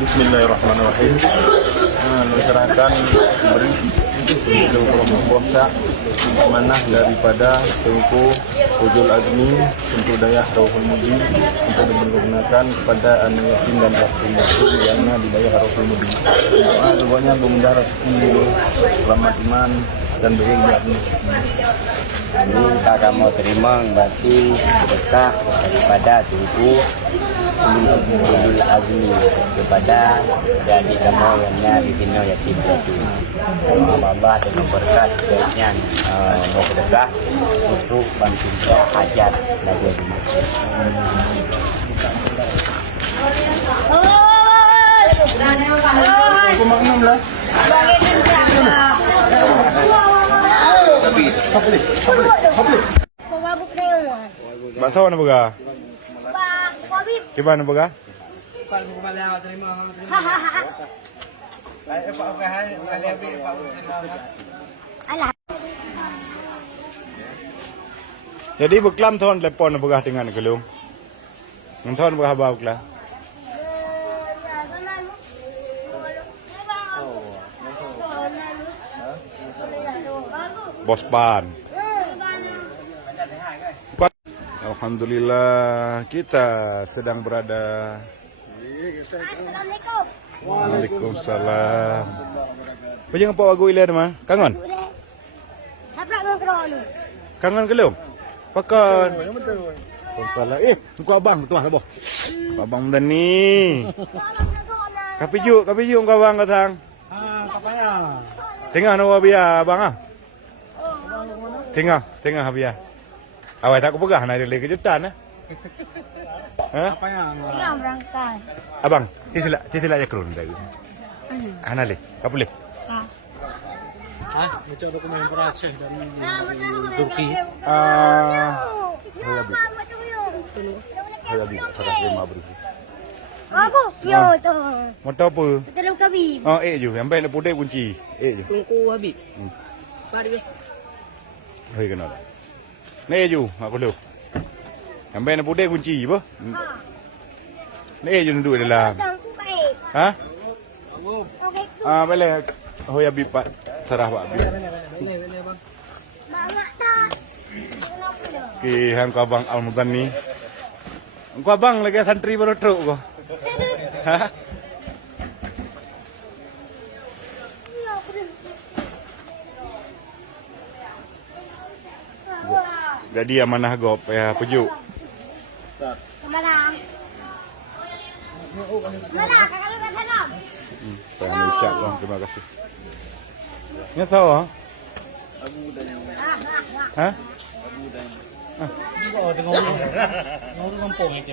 Bismillahirrahmanirrahim. Masyarakat beri promo puasa manah daripada Tengku Ujul Azmi untuk Dayah Rauhul Mudi untuk dipergunakan kepada anak yatim dan fakir yang ada di Dayah Rauhul Mudi. Doanya memudah rezeki, selamat iman dan bahagia. Ini kakak mau terima berarti sedekah daripada Tengku Ujul Azmi kepada jadi kamu yang dibina yatim piatu. Allah dengan berkat baiknya mau sedekah untuk bantu hajat lagi di masjid. Aku maknum lah. Bantau na baga? Kiba na baga? Jadi beklam thon lepon na baga dengan kelum. Nang thon baga bawa kla. Bos ban. Alhamdulillah kita sedang berada. Assalamualaikum. Waalaikumsalam. Pajang apa wagu ilah mah? Kangen? Saprak mau keron. Kangen kelum? Pakan. Waalaikumsalam. Engkau abang tuah boh. Abang dan ni. Kapiju engkau abang katang. Kapaya. Tengah nawa biar abang ah. Tengah biar. Awak tak aku pegah nak dia kejutan ah. Ha? Yang berangkat. Abang, tisila ya kerun dah. Ana le, kapule. Itu dokumen peraceh dari Turki. Hayab 150,000. Aku, yo tu. Motor apa? Terus kami. Je, yang baik nak putih kunci. Je. Tungku Habib. Pari. Hei kenal. Je, aku lu. Yang baik nak putih kunci apa? Je duduk dalam. Aku baik. Ha? Okey. Boleh. Hoi Habib Pak Sarah Pak Habib. Banyak tak? Ki hang ko abang Al-Mudan ni. Engko abang lagi santri baru truk ko. Ha? Jadi amanah gop ya pujuk. Mana? Mana? Kakak lu kat sana. Saya mengucap bang, terima kasih. Ni tahu ha? Ha? Juga dengan kampung yang